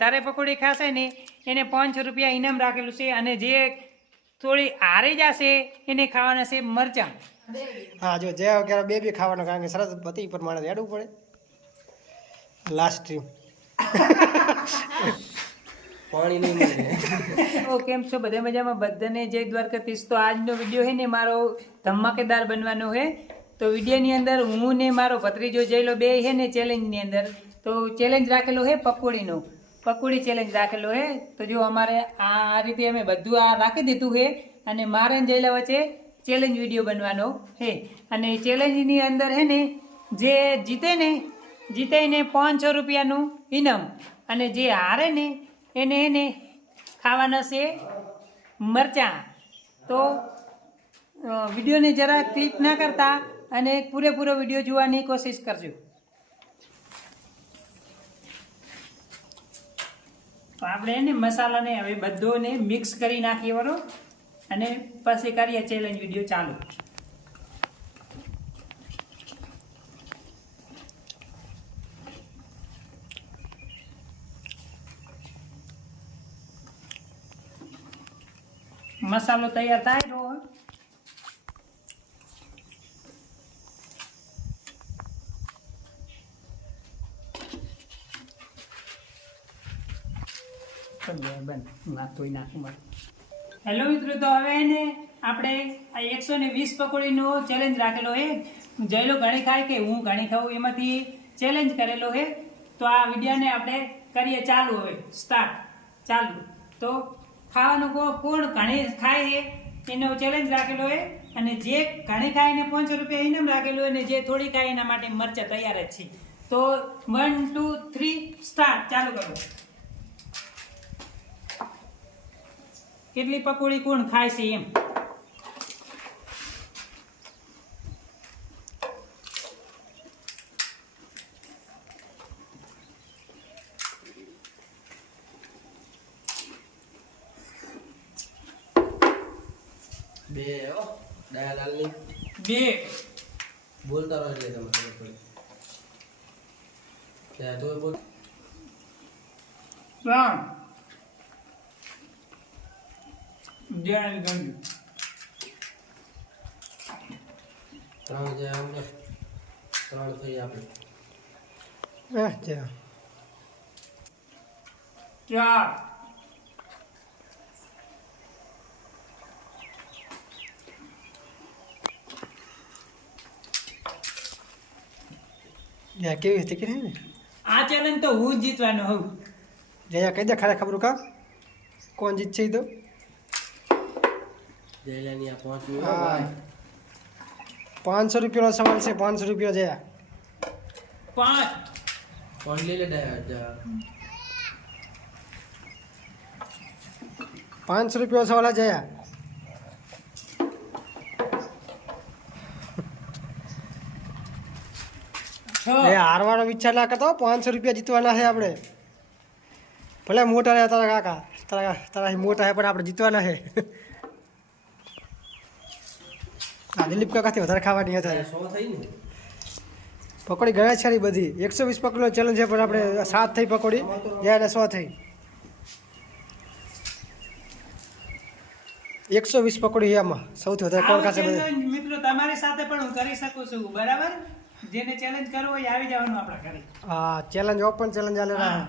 તારે પકોડી ખાશે ને એને 500 રૂપિયા ઇનામ રાખેલું છે અને જે થોડી હારી જશે એને ખાવાના છે મરચાં. હા જો જે વગેરે બે ખાવાનો કારણ કે સરસ પતિ પ્રમાણે રેડવું પડે. લાસ્ટ સ્ટ્રીમ પાણી નહીં મળે. તો કેમ છો બધા મજામાં? બધાને જય દ્વારકાધીશ. તો આજનો વિડીયો છે ને મારો ધમાકેદાર બનવાનો છે. તો વિડીયોની અંદર હું ને મારો ભત્રીજો જયલો બે છે ને ચેલેન્જની અંદર તો ચેલેન્જ રાખેલો છે પકોડીનો. પકોડી ચેલેન્જ રાખેલો છે. તો જો અમારે આ રીતે અમે બધું આ રાખી દીધું છે અને મારે ને જયલા વચ્ચે ચેલેન્જ વિડીયો બનવાનો છે. અને ચેલેન્જની અંદર છે ને જે જીતે ને જીતાઈને 500 રૂપિયાનું ઇનામ અને જે હારે ને એને ખાવાના છે મરચાં. તો વિડીયોને જરા ક્લિક ના કરતા અને પૂરેપૂરો વિડીયો જોવાની કોશિશ કરજો. તો આપણે એને મસાલાને હવે બધોને મિક્સ કરી નાખીએ બરો અને પછી કરીએ ચેલેન્જ વિડીયો ચાલુ. મસાલો તૈયાર થાય રો હેલો મિત્રો, તો હવે એને આપણે આ 120 પકોડીનો ચેલેન્જ રાખેલો છે. જયલો ઘણી ખાય કે હું ઘણી ખાઉં એમાંથી ચેલેન્જ કરેલો છે. તો આ વિડીયોને આપણે કરીએ ચાલુ. હવે સ્ટાર્ટ ચાલુ. તો ખાવાનું કોણ ઘણી ખાય છે એનો ચેલેન્જ રાખેલો છે અને જે ઘણી ખાય એને 500 રૂપિયા ઇનામ રાખેલું હોય અને જે થોડી ખાય એના માટે મરચાં તૈયાર જ છે. તો 1 2 3 સ્ટાર્ટ ચાલુ કરો. કેટલી પકોડી કોણ ખાય છે એમ. બે હો દયાલાલની બે બોલતા રહો એટલે તમે ખબર પડે. ત્યાં તો બોલ. 3 ધ્યાન ગણજો. 3 જે આપણે 3 થઈ આપણે. હા ત્યાં 4 યા કેવી હતી કે ને આ ચેલેન્જ તો હું જ જીતવાનો હોઉં. જયા કહી દે ખરા ખબર કા કોણ જીતશે ઈ તો જયલાની આ 500 રૂપિયાનો સવાલ છે. 500 રૂપિયા જયા 5 કોણ લઈ લે દયા 500 રૂપિયા સવાલ જયા. એ હારવાનો વિચાર ના કરતો. 500 રૂપિયા જીતવાના છે આપણે. ભલે મોટા રહ્યા તારા કાકા તારા મોટા છે પણ આપણે જીતવાના છે. હા દિલીપ કાકાથી વધારે ખાવાની હતા. પકોડી ગણાય છે બધી. 120 પકોડીનો ચેલેન્જ છે પણ આપણે 7 થઈ પકોડી જ્યારે 100 થઈ. 120 પકોડી એમાં સૌથી વધારે કોણ ખાશે બધા. મિત્રો તમારી સાથે પણ હું કરી શકું છું બરાબર. જેને ચેલેન્જ કરવો હોય આવી જવાનું આપણા ઘરે. હા ચેલેન્જ ઓપન ચેલેન્જ આલે રહા.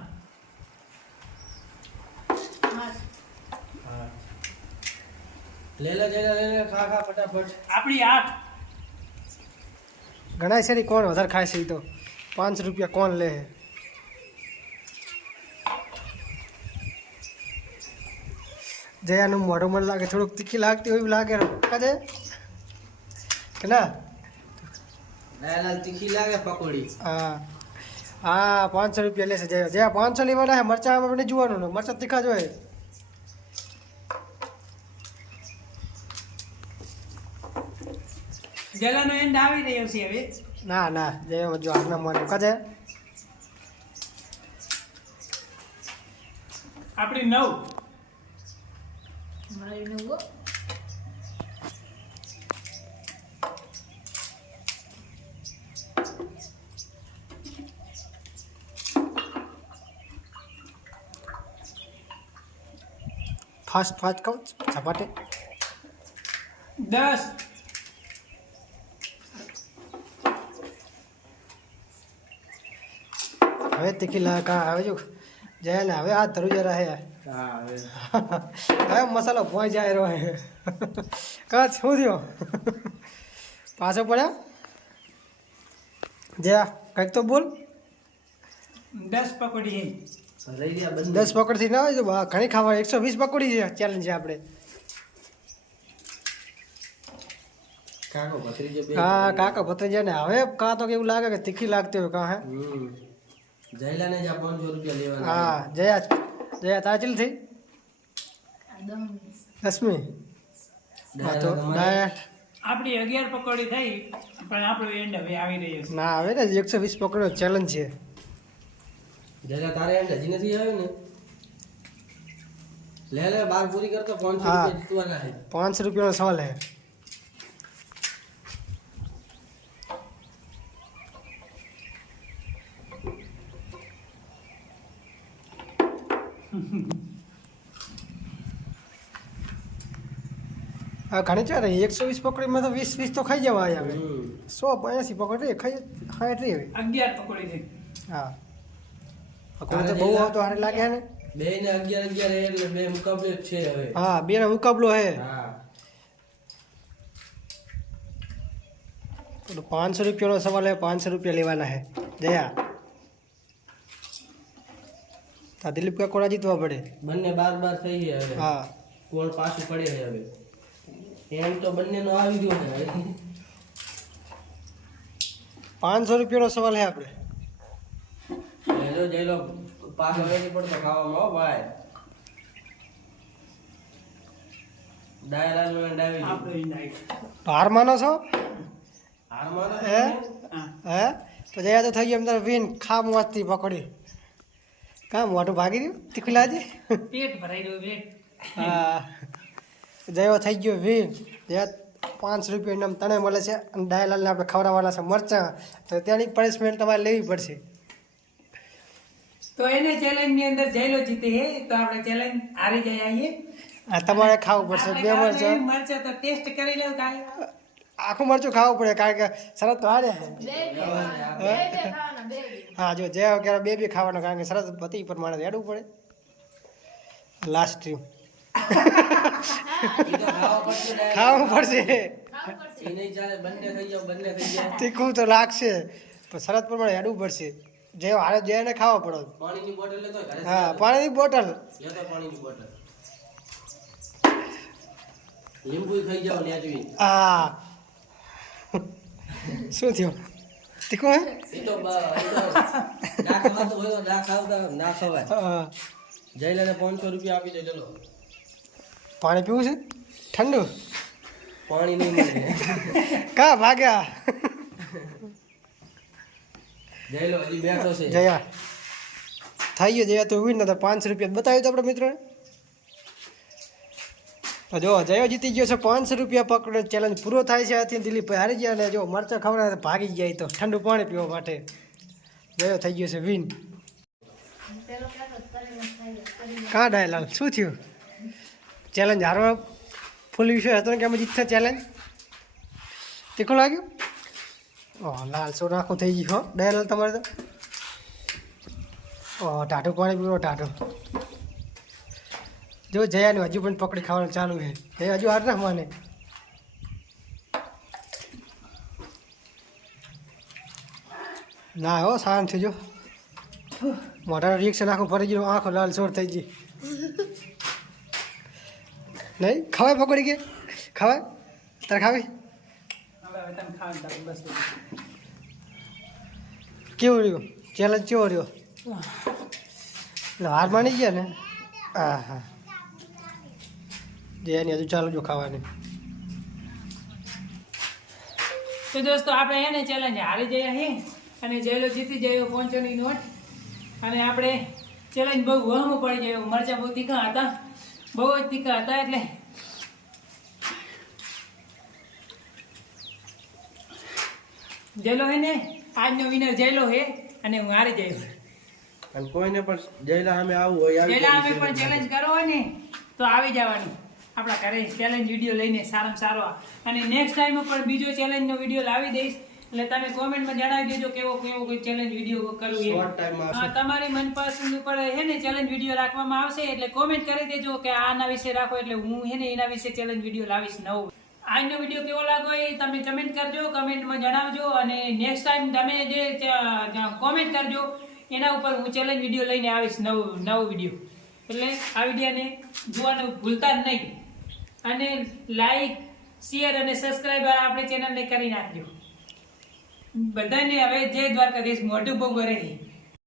લેલા લે ખા ફટાફટ. આપણી 8 ગણાય છે કોણ વધારે ખાય છે. તો 500 રૂપિયા કોણ લે. જયાનું મોઢું મને લાગે થોડુંક તીખી લાગતી હોય એવું લાગે કદે કે ના. દયાલાલ તીખી લાગે પકોડી. હા 500 રૂપિયા લેશે જયા. જયા 500 લેવાના છે. મરચાં આપણે જોવાનું ને મરચાં તીખા જોઈએ. જલાનો એન્ડ આવી રહ્યો છે હવે. ના ના જયા જો આગના મને કદે આપણી 9 મારી 9 500 ફાસ્ટ કહું ઝપાટે 10 હવે તીખી કા હવે જો જાય ને હવે આ ધરું જરા હે હવે મસાલો ભોય જાય રહ્યો હે કા શું થયો પાછો પડ્યા જા કંઈક તો બોલ 10 પકોડી 10 પકોડી ના હોય તો ઘણી ખાવા 120 પકોડી છે ચેલેન્જ છે આપણે હા કાકા ભત્રીજા ને હવે કા તો કેવું લાગે કે તીખી લાગતી હોય કા હે જયલા ને 500 રૂપિયા લેવાના હા જયા તારા ચીલ થઈ 10મી હા તો આપણી 11 પકોડી થઈ પણ આપણો એન્ડ હવે આવી રહ્યો છે ના હવે ને 120 પકડો ચેલેન્જ છે જયલા તારે એન્ડ હજી નથી આવ્યો ને લે બાર પૂરી કરતો 500 હા. રૂપિયા જીતવાના છે 500 રૂપિયાનો સવાલ હે હા ઘણી ચાલે 120 પકડીમાં તો 20 તો ખાઈ જવા આવે 180 પકડી ખાઈ એટલી હવે 11 પકોડી થઈ હા કોઈ તો બહુ આવતો હારે લાગે હે ને બે ને 11 એટલે બે મુકાબલે જ છે હવે હા બે નો મુકાબલો હે હા તો 500 રૂપિયાનો સવાલ હે 500 રૂપિયા લેવાના હે જયા તા દિલીપ કાકોડા જીતવા પડે બંને બાર થઈ છે હવે હા કોણ પાછું પડે છે હવે એમ તો બંને નો આવી ગયો છે 500 રૂપિયાનો સવાલ હે આપણે જયલો પાછો નથી પડતો ખાવામાં હો ભાઈ ડાયલાલ ને ડાવી આપણો એન્ડ આવી તો હાર માનો છો હાર મારો હે હા હે તો જયા તો થઈ ગયું એમ તારે વિન ખા મોતી પકડી કા મોટું ભાગી રહ્યું તીખું લાજે પેટ ભરાઈ ગયું પેટ હા જયો થઈ ગયો વિન જયા 500 રૂપિયા નામ તને મળે છે અને ડાયલાલને આપણે ખવડાવવાના છે મરચાં તો ત્યાંની પનિશમેન્ટ તમારે લેવી પડશે તો એને ચેલેન્જ ની અંદર જયલો જીતે હે તો આપણે ચેલેન્જ હારી જાય આઈએ આ તમારે ખાવું પડશે બે મરચાં મરચા તો ટેસ્ટ કરી લેવું કાઈ આખું મરચું ખાવું પડે કારણ કે શરત તો હારે હા જો જે ક્યારે બે ખાવાનું કારણ કે શરત પતિ પ્રમાણે હેડવું પડે લાસ્ટ સ્ટ્રીમ ખાવું પડશે એ નહીં ચાલે બંને થઈ જાય તીખું તો લાગશે પણ શરત પ્રમાણે હેડવું પડશે જે હારે જેને ખાવા પડે પાણીની બોટલ લેતો ઘરે હા પાણીની બોટલ લેતો પાણીની બોટલ લીંબુ ખાઈ જાવ નેચવી હા શું થયું તીખું હે એ તો ના ખાવાતો હોય તો ના ખાવતા ના ખવાય હા. જયલાને 500 રૂપિયા આપી દે ચલો પાણી પીવું છે ઠંડુ પાણી નહીં મળે કા ભાગ્યા જયલો હજી બેઠો છે જયા થઈ ગયો જયા તો વિન નતા 500 રૂપિયા બતાવ્યું તો આપણા મિત્રોને તો જો જયો જીતી ગયો છે 500 રૂપિયા પકડો ચેલેન્જ પૂરો થાય છે આથી દિલીપભાઈ હારી ગયા અને જો મરચા ખવડાવે ભાગી જાય તો ઠંડુ પાણી પીવા માટે જયો થઈ ગયો છે વિન કા ડાયલાલ શું થયું ચેલેન્જ હારવા ફૂલ વિષય હતો ને કે અમે જીતતા ચેલેન્જ તીખું લાગ્યું ઓહ લાલ સો નાખું થઈ ગયું હો ડાયલાલ તમારે તો ઓહ ટાઢું પાણી પીવો ટાઢું જો જયાનું હજુ પણ પકડી ખાવાનું ચાલુ છે એ હજુ હાર ના માને ના હો શાંત થઈ જો મોઢાનું રિએક્શન આખું ફરી ગયું આંખો લાલ સોર થઈ ગઈ નહીં ખવાય પકોડી કે ખવાય તારે ખાવી હવે તમે ખાવાનું બસ કેવો રહ્યો ચેલેન્જ કેવો રહ્યો એટલે હાર માની ગયા ને હા હા જેની હજુ ચાલુ જો ખાવાની તો દોસ્તો આપણે એને ચેલેન્જ હારી ગયા હે અને જયલો જીતી ગયો 500 ની નોટ અને આપણે ચેલેન્જ બહુ વહમું પડી ગયો મરચા બહુ તીખા હતા બહુ જ તીખા હતા એટલે જયલો હે ને આજનો વિનર જયલો હે અને હું હારી ગયો અને કોઈને પણ જયલા સામે આવું હોય આવી જયલા અમે પણ ચેલેન્જ કરો હોય ને તો આવી જવાનું આપણા ઘરે ચેલેન્જ વિડીયો લઈને સારામાં સારો. અને નેક્સ્ટ ટાઈમ પણ બીજો ચેલેન્જનો વિડીયો લાવી દઈશ, એટલે તમે કોમેન્ટમાં જણાવી દેજો કેવો કોઈ ચેલેન્જ વિડીયો કરવું શોર્ટ ટાઈમમાં હા, તમારી મનપસંદ ઉપર હે ને ચેલેન્જ વિડીયો રાખવામાં આવશે, એટલે કોમેન્ટ કરી દેજો કે આના વિશે રાખો, એટલે હું હે ને એના વિશે ચેલેન્જ વિડીયો લાવીશ નવો. આજનો વિડીયો કેવો લાગ્યો એ તમે કમેન્ટ કરજો, કમેન્ટમાં જણાવજો. અને નેક્સ્ટ ટાઈમ તમે જે કોમેન્ટ કરજો એના ઉપર હું ચેલેન્જ વિડીયો લઈને આવીશ, નવો વિડીયો. એટલે આ વિડીયોને જોવાનું ભૂલતા જ નહીં. અને લાઈક, શેર અને સબસ્ક્રાઈબ આપણે ચેનલને કરી નાખજો. બધાને હવે જય દ્વારકાધીશ. મોઢું બહુ ભરે.